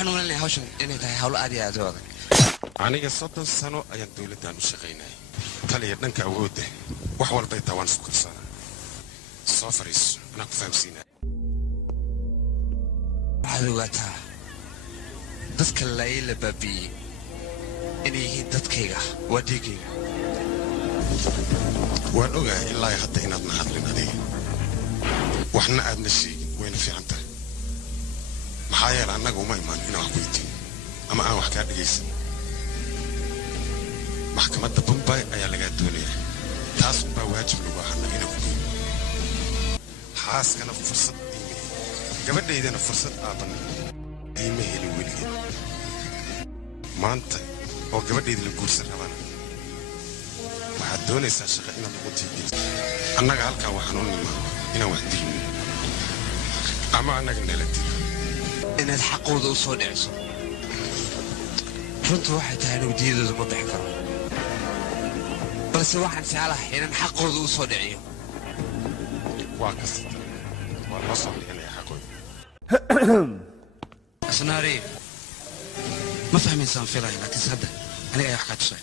waxaan u leeyahay hawshan inay tahay hawl aad iyo aad u adag aniga 30 sano ayaan dawladdan u shaqaynay taliya dhanka awoodda wax walba ay tawan isku qabsadaan soo fariis ana ku fahamsiinaa adugaata dadka la baabiye inay yihiin dadkayga wadigayga waan ogahay ilaa hadda inaad ma hadlin adiga waxna aad nashii wayna fiican tahay maxaa yeelay annaga uma imaan inaan wax weydiin ama aan wax kaa dhegaysan maxkamadda Bombay ayaa laga doonayaa taas baa waajib lagu ahaa inaan ku geeyo xaaskana fursad gabadhaydana fursad aaban iima helin weligeed maanta oo gabadhayda la guursan rabana waxaad doonaysaa shaqo inaad ugu tiigeliso annaga halkaa waxaan u nimaa inaan wax dilno ama annaga nala dilo inaad xaqooda u soo dhiciso runtu waxay tahay inuu diyadooda ma bixi karo balse waxaan jeclahay inaan xaqooda u soo dhiciyo waa kasta waa loo soo dhicinaya xaqooda asnaari ma fahmaysaan filaya laakiin hadda aniga ayaa wax ka tusay